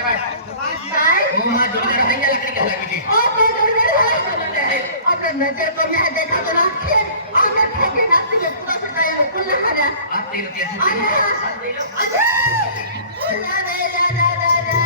काय ओ मा जोडदार आहे का लकडी घाला की ओ तो जोडदार आहे आपल्या नजर पर मैं देखा तो ना आगे ठोके ना ते पूरा सटाया कुल्ला खड़ा आज ते होते अच्छा ला ला ला ला ला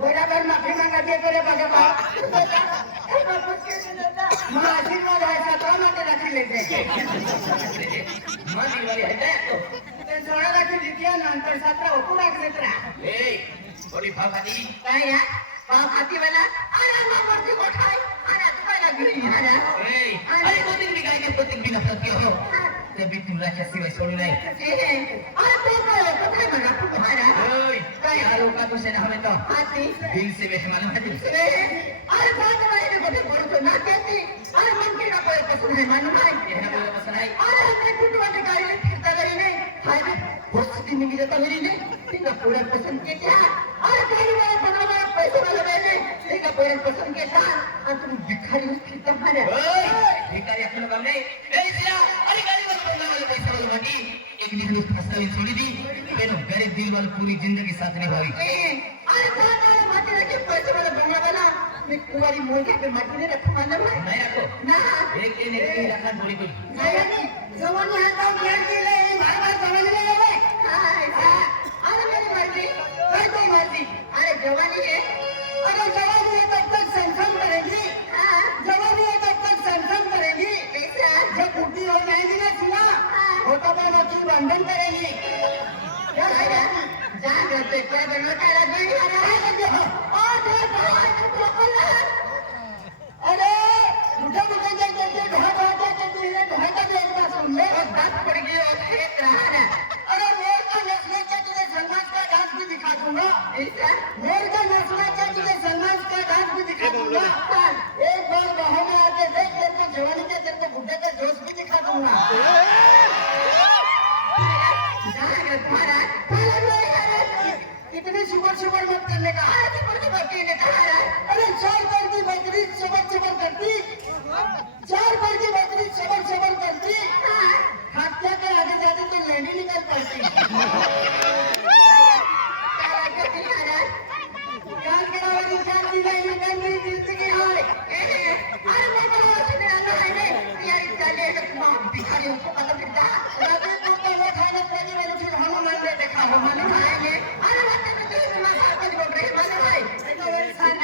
बराबर माफी मांगा दे करे बगा मां आशीर्वाद है सत्रा माटे रखी लेते मां दिवाळी आहे तो ते सोळा रखी दितिया नंतर सत्रा ओकू राखलेत्रा ए थोडी भाव खाती काय या पाव खाती वाला अरे मां मर्जी को खाई अरे तू काय लागली अरे ए अरे कोणी मी काय के कोणी मी नफरत की हो ते भी तुला शिवाय सोडू नाही अरे तो काय कुठे मला तुम्हारा ओय काय आरो का तुझे ना हमें तो हाथी दिल से बेशमालूम है दिल से अरे बात नहीं को बोलो तो ना कहती अरे मन की ना कोई पसंद है मालूम है ये ना बोले पसंद है अरे अपने कुटुंबा के गाड़ी में फिरता करी नहीं हाय बहुत सी जिंदगी जता मेरी नहीं ठीक है पूरा पसंद के क्या अरे गाड़ी वाला बना वाला पैसे वाला मैंने ठीक है पूरा पसंद के था और तुम भिखारी फिरता मारे ओय भिखारी अपने काम नहीं ए सिया अरे गाड़ी वाला बंदा वाला पैसा वाला बाकी एक दिन उसको हंसता छोड़ी दी pero गरीब दिल वाली पूरी जिंदगी साथ निभाई अरे कौन वाला माटी रखे पैसे वाला बंगला वाला मैं कुंवारी मोजा पे माटी ने रखा मालूम है नहीं रखो ना एक ने रखा थोड़ी कोई नहीं जवानी है तो गेट की ले बार-बार समझ ले ले हां अरे मेरी मर्जी कर दो मर्जी अरे जवानी है तब तक संसम करेगी जवानी है तब तक संसम करेगी ऐसा जब बुद्धि हो जाएगी ना सिला होता बनो की बंधन करेगी क्या है जा घर पे क्या बनो तेरा गई आ रहा है ओ अरे मुझे जल्दी ढोका भी एक बार सुन ले और बात पड़ गई और खेत रहा है अरे मेरे का नस्ल का तुझे सलमान का डांस भी दिखा दूंगा मेरे का नस्ल का तुझे सलमान का डांस भी दिखा दूंगा एक बार बाहर में आके देख तेरे को जवानी के तेरे को बुढ़े का जोश भी दिखा दूंगा इतनी सुपर मत करने का अरे 4 पैर की बकरी चबर करती 4 पैर की बकरी चबर करती खात्या के आगे जाती तो लेनी निकल पड़ती काल के बाद इंसान की लाइन निकल नहीं जिंदगी की हाल अरे मैं बड़ा सुने आना है ने यार चले तो तुम भिखारियों को पता फिरता रात को तो मैं खाने पीने वाले फिर हम मन में देखा हो मालूम है अरे रात में तो तुम्हारा साथ बोल रहे मालूम है तो इंसान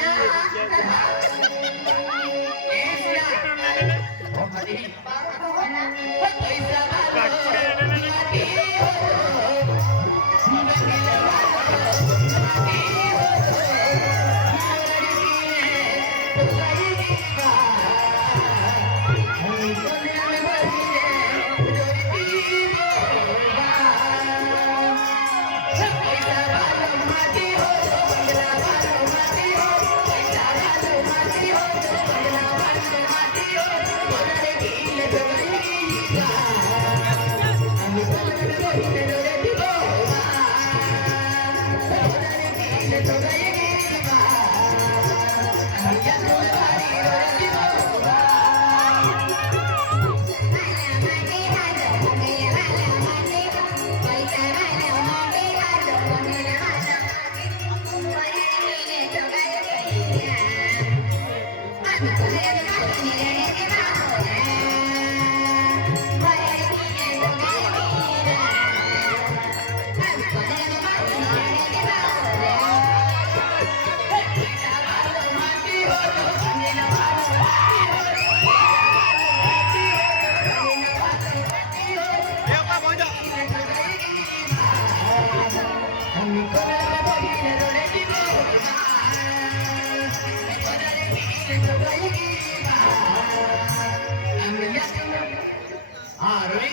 हा रवी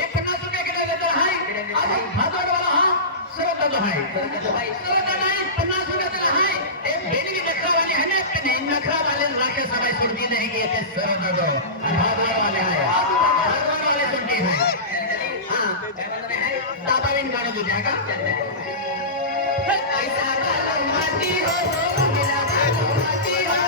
एक 50 रुपये किलो देतो हाय आता भाजवाडवाला हा सरळ देतो हाय सरळ नाही 50 रुपये देतो हाय एक बेलगी नखरा वाले है ना कि नहीं नखरा वाले राखे सराय सुनती नहीं कि ये सरळ देतो भाजवाड वाले हाय भाजवाड वाले सुनती है हां तापाविन गाणं तुझ्या का ऐसा माटी हो मेरा माटी हो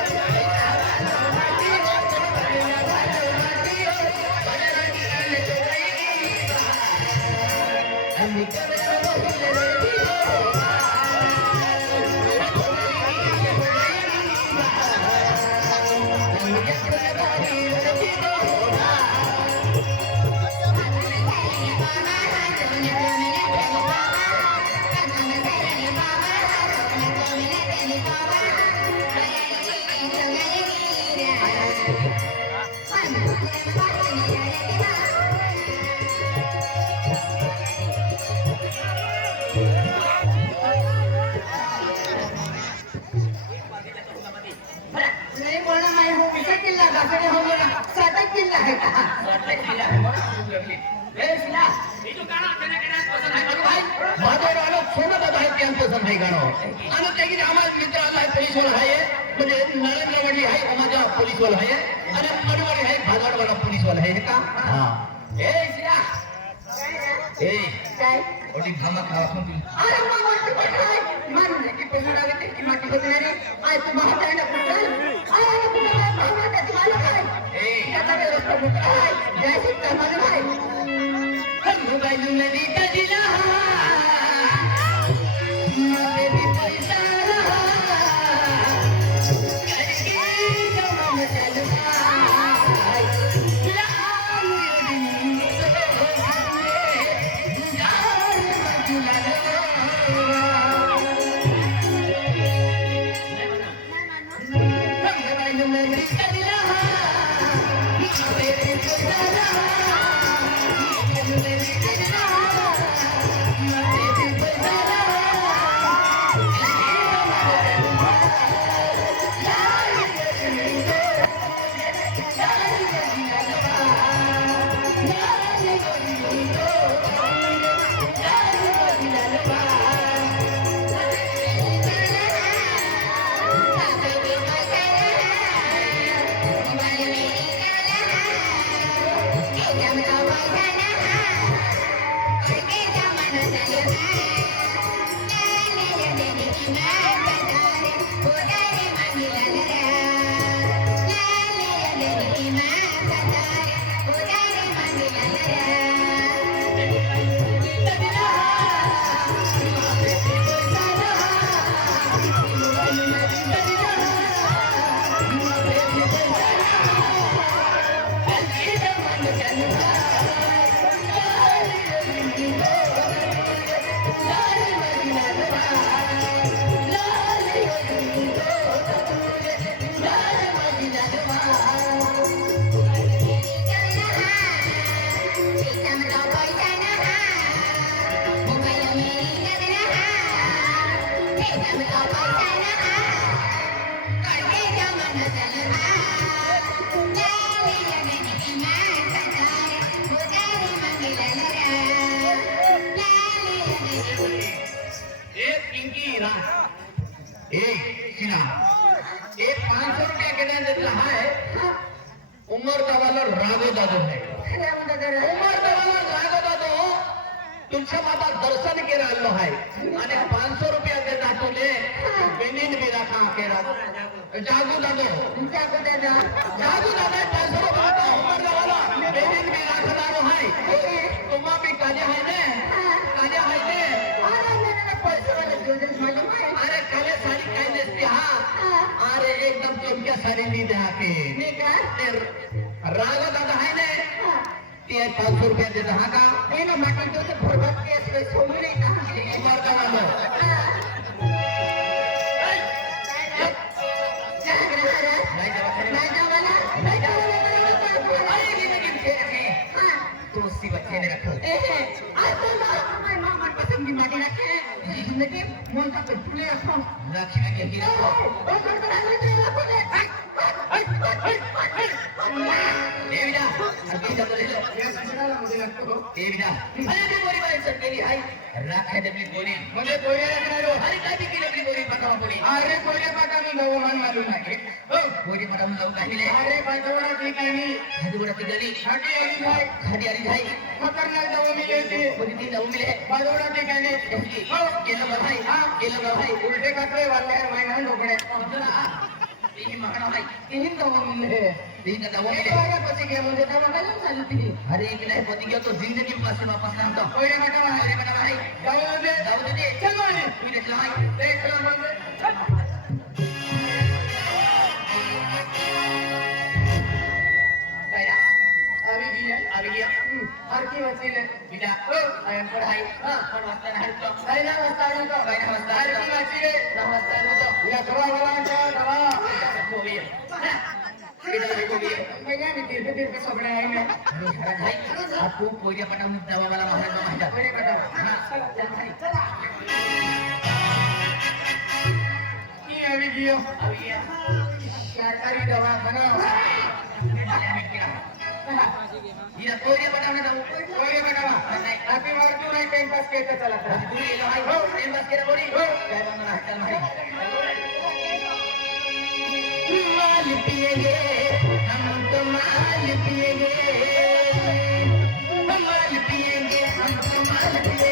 नहीं बोलना मैं हूँ किसे किल्ला गाजरे हो मेरा सादा किल्ला है कहा भाजवाडवाला सोनं दादा आहे त्यांचं समजाय गाणं आणि ते की आम्हाला मित्र आला आहे पोलीसवाला आहे म्हणजे नरेंद्रवाडी आहे माझा पोलीसवाला आहे आणि मनवाडी आहे भाजवाडवाला पोलीसवाला आहे का हा ए शिरा ए काय ओटी घामा खावा तुम्ही अरे मग काय मारून की पैसा लागते की माटी बदलणारे आय तू महाताईला पुत्र आय पुत्र माता तुम्हाला काय ए त्याचा व्यवस्था पुत्र आहे जय श्री राम भाई हम मोबाईल नदी कजिला माते भी पैसा करके जमा चलवा उमर दादाला रागो दादो है उमर दादाला रागो दादो तुमच्या माता दर्शन केला आलो आहे आणि 500 रुपया देता तुले जागू दादो जागो दादा जागू दादा पैसा बाबा उमर गावाला बेबी मी राखदारो आहे तुम्हा भी काले आहे ने काले आहे ने अरे काले साडी काय नसते हा अरे एकदम चमक्या साडी नी द्या के राग दादा आहे ने ते 500 रुपया देता हा का उमर गावाला दोस्ती बच्चे ने रखो रखने के लिए देविदा अभी जब ले लो देविदा अरे भी बोली बात सब के लिए आई रखे जब बोली मुझे बोली रखना रो अरे काटी की जब बोली पता बोली अरे बोली पता मैं लोगों मन मालूम है ओ बोली पता मैं लोग नहीं ले अरे भाई थोड़ा ठीक है नहीं हदी बड़ा गली खाटी आली भाई खतरनाक दवा मिले थी बोली थी दवा मिले बादोड़ा ठीक है नहीं ओ केला भाई उल्टे कटरे वाले यार मैं ना लोगने ini makan apa? Ini dawah milih. Ini dawah milih. Apa pasti dia mau jadi apa kalau salah pilih. Hari ini lah pasti dia tu zindagi pasti wapas nanti. Oh ini macam mana? Ini macam mana? Dawah ni. Cakap ni. Ini celai. Celai mana? Baiklah. Abi dia. Har ki wasilah. Tidak. Ayam pernah. Perwastan hari tu. Baiklah wastan tu. Baiklah wastan. Har ki wasilah. Wastan tu. Ya dawah wala dawah. Boleh. Banyak mikir ke sobra ini. Aku punya pada dawa wala mahal mahal. Boleh kata. Ini abi dia. Cari dawa mana? Iya, कोई नहीं पता ना तो कोई नहीं पता tapi waktu naik pentas kita salah satu ini loh hai pentas kita bodi saya mana chal mai माल पिएंगे हम तो माल पिएंगे हम तो माल पिएंगे